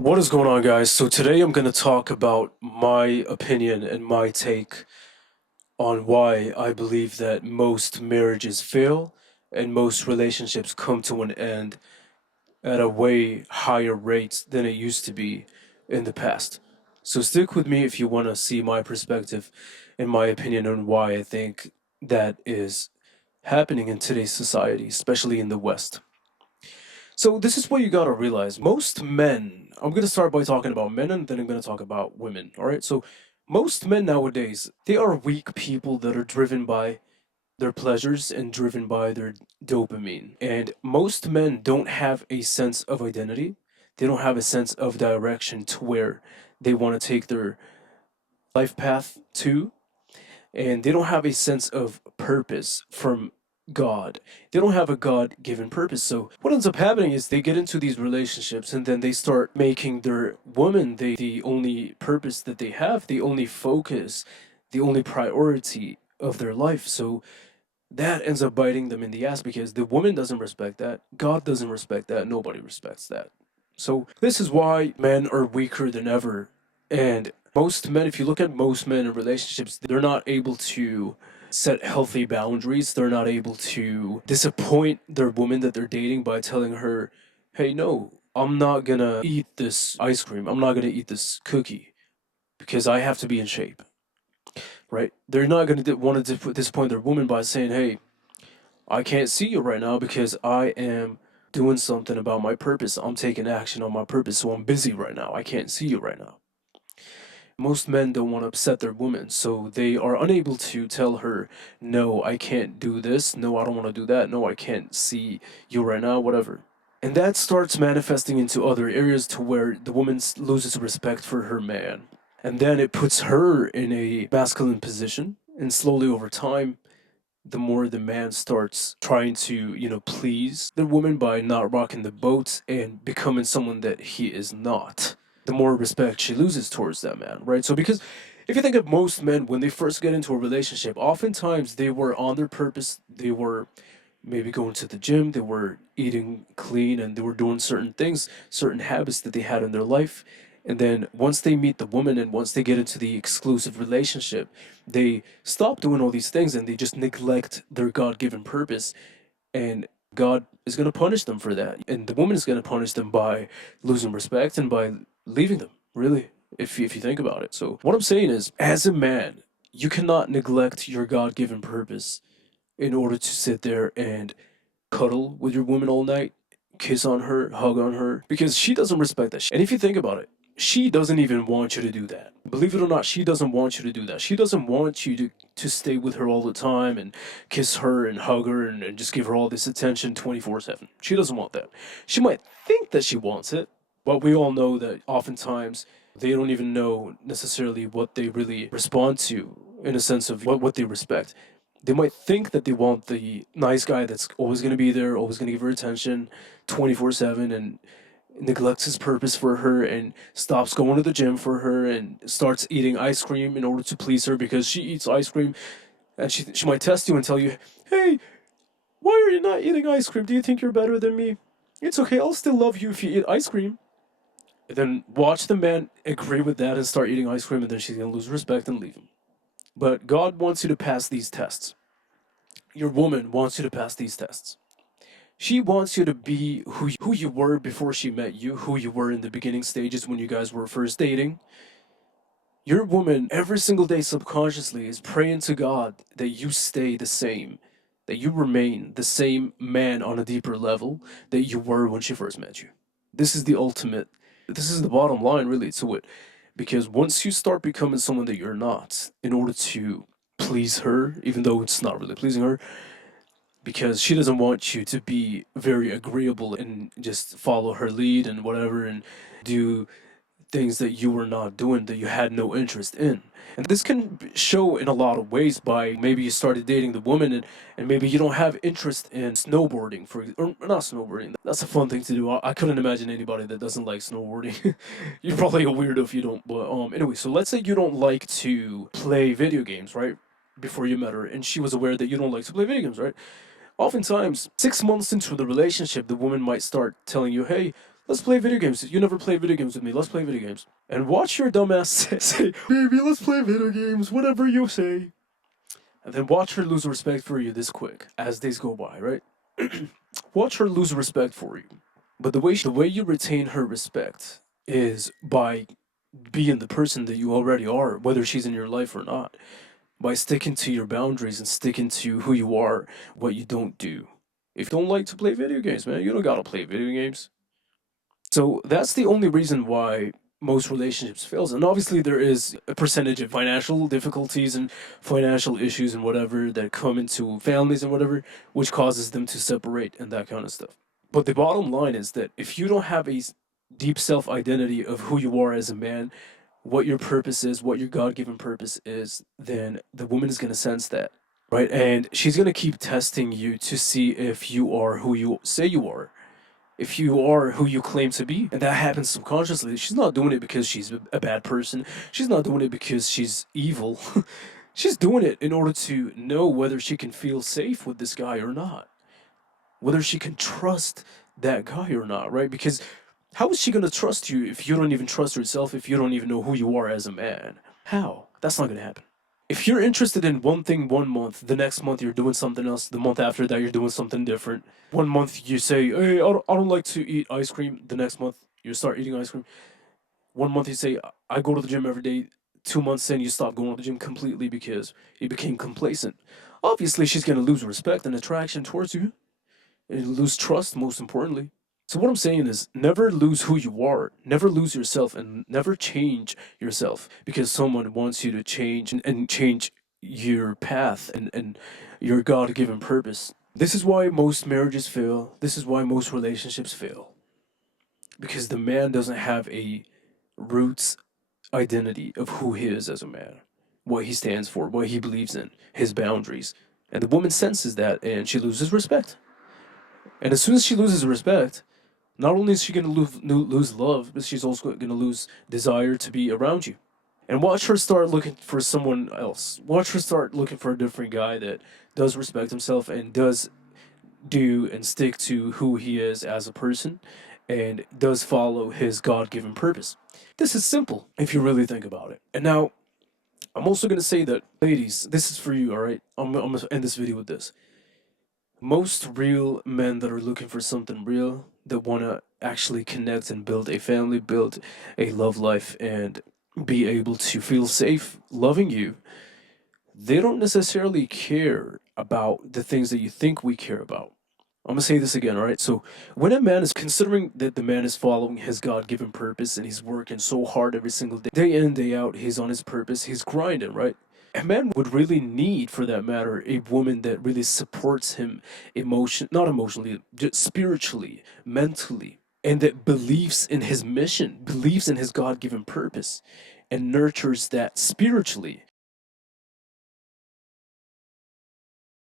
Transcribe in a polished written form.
What is going on, guys? So today I'm going to talk about my opinion and my take on why I believe that most marriages fail and most relationships come to an end at a way higher rate than it used to be in the past. So stick with me if you want to see my perspective and my opinion on why I think that is happening in today's society, especially in the West. So this is what you gotta realize. Most men, I'm gonna start by talking about men and then I'm gonna talk about women. All right. So most men nowadays, they are weak people that are driven by their pleasures and driven by their dopamine. And most men don't have a sense of identity. They don't have a sense of direction to where they want to take their life path to, and they don't have a sense of purpose from God. They don't have a God given purpose. So, what ends up happening is they get into these relationships and then they start making their woman the only purpose that they have, the only focus, the only priority of their life. So, that ends up biting them in the ass because the woman doesn't respect that. God doesn't respect that. Nobody respects that. So, this is why men are weaker than ever. And most men, if you look at most men in relationships, they're not able to set healthy boundaries. They're not able to disappoint their woman that they're dating by telling her, hey, no, I'm not gonna eat this ice cream. I'm not gonna eat this cookie because I have to be in shape, right? They're not gonna want to disappoint their woman by saying, hey, I can't see you right now because I am doing something about my purpose. I'm taking action on my purpose, so I'm busy right now. I can't see you right now. Most men don't want to upset their woman, so they are unable to tell her, no, I can't do this. No, I don't want to do that. No, I can't see you right now, whatever. And that starts manifesting into other areas to where the woman loses respect for her man. And then it puts her in a masculine position. And slowly over time, the more the man starts trying to, please the woman by not rocking the boat and becoming someone that he is not, the more respect she loses towards that man, right? So, because if you think of most men, when they first get into a relationship, oftentimes they were on their purpose, they were maybe going to the gym, they were eating clean, and they were doing certain things, certain habits that they had in their life. And then once they meet the woman and once they get into the exclusive relationship, they stop doing all these things and they just neglect their God given purpose. And God is going to punish them for that. And the woman is going to punish them by losing respect and by leaving them, really, if you think about it. So, what I'm saying is, as a man, you cannot neglect your God given purpose in order to sit there and cuddle with your woman all night, kiss on her, hug on her, because she doesn't respect that. And if you think about it, she doesn't even want you to do that. Believe it or not, she doesn't want you to do that. She doesn't want you to stay with her all the time and kiss her and hug her and just give her all this attention 24/7. She doesn't want that. She might think that she wants it, but we all know that oftentimes they don't even know necessarily what they really respond to in a sense of what they respect. They might think that they want the nice guy that's always going to be there, always going to give her attention 24/7 and neglects his purpose for her and stops going to the gym for her and starts eating ice cream in order to please her because she eats ice cream, and she might test you and tell you, "Hey, why are you not eating ice cream? Do you think you're better than me? It's okay. I'll still love you if you eat ice cream." And then watch the man agree with that and start eating ice cream, and then she's going to lose respect and leave him. But God wants you to pass these tests. Your woman wants you to pass these tests. She wants you to be who you were before she met you, who you were in the beginning stages when you guys were first dating. Your woman, every single day subconsciously, is praying to God that you stay the same, that you remain the same man on a deeper level that you were when she first met you. This is the ultimate, this is the bottom line, really, to it. Because once you start becoming someone that you're not, in order to please her, even though it's not really pleasing her, because she doesn't want you to be very agreeable and just follow her lead and whatever and do things that you were not doing, that you had no interest in. And this can show in a lot of ways by maybe you started dating the woman and maybe you don't have interest in snowboarding, or not snowboarding. That's a fun thing to do. I couldn't imagine anybody that doesn't like snowboarding. You're probably a weirdo if you don't. But anyway, so let's say you don't like to play video games, right? Before you met her, and she was aware that you don't like to play video games, right? Oftentimes, 6 months into the relationship, the woman might start telling you, hey, Let's play video games. You never play video games with me. Let's play video games. And watch your dumbass say, baby, let's play video games, whatever you say. And then watch her lose respect for you this quick as days go by, right? Watch her lose respect for you. But the way you retain her respect is by being the person that you already are, whether she's in your life or not. By sticking to your boundaries and sticking to who you are, what you don't do. If you don't like to play video games, man, you don't gotta play video games. So that's the only reason why most relationships fails. And obviously there is a percentage of financial difficulties and financial issues and whatever that come into families and whatever, which causes them to separate and that kind of stuff. But the bottom line is that if you don't have a deep self identity of who you are as a man, what your purpose is, what your God given purpose is, then the woman is going to sense that, right? And she's going to keep testing you to see if you are who you say you are, if you are who you claim to be. And that happens subconsciously. She's not doing it because she's a bad person, she's not doing it because she's evil. She's doing it in order to know whether she can feel safe with this guy or not, whether she can trust that guy or not, right? Because how is she going to trust you if you don't even trust yourself, if you don't even know who you are as a man? How? That's not going to happen. If you're interested in one thing 1 month, the next month you're doing something else, the month after that you're doing something different. 1 month you say, hey, I don't like to eat ice cream. The next month you start eating ice cream. 1 month you say, I go to the gym every day. 2 months in, you stop going to the gym completely because you became complacent. Obviously, she's going to lose respect and attraction towards you, and lose trust, most importantly. So what I'm saying is never lose who you are, never lose yourself, and never change yourself because someone wants you to change and change your path and your God-given purpose. This is why most marriages fail. This is why most relationships fail. Because the man doesn't have a roots identity of who he is as a man, what he stands for, what he believes in, his boundaries. And the woman senses that and she loses respect. And as soon as she loses respect, not only is she going to lose love, but she's also going to lose desire to be around you. And watch her start looking for someone else. Watch her start looking for a different guy that does respect himself and does do and stick to who he is as a person and does follow his God given purpose. This is simple if you really think about it. And now, I'm also going to say that, ladies, this is for you, alright? I'm going to end this video with this. Most real men that are looking for something real, that want to actually connect and build a family, build a love life, and be able to feel safe loving you, they don't necessarily care about the things that you think we care about. I'm gonna say this again, all right? So, when a man is considering that the man is following his God given purpose and he's working so hard every single day in, day out, he's on his purpose, he's grinding, right? A man would really need, for that matter, a woman that really supports him not emotionally, just spiritually, mentally, and that believes in his mission, believes in his God given purpose, and nurtures that spiritually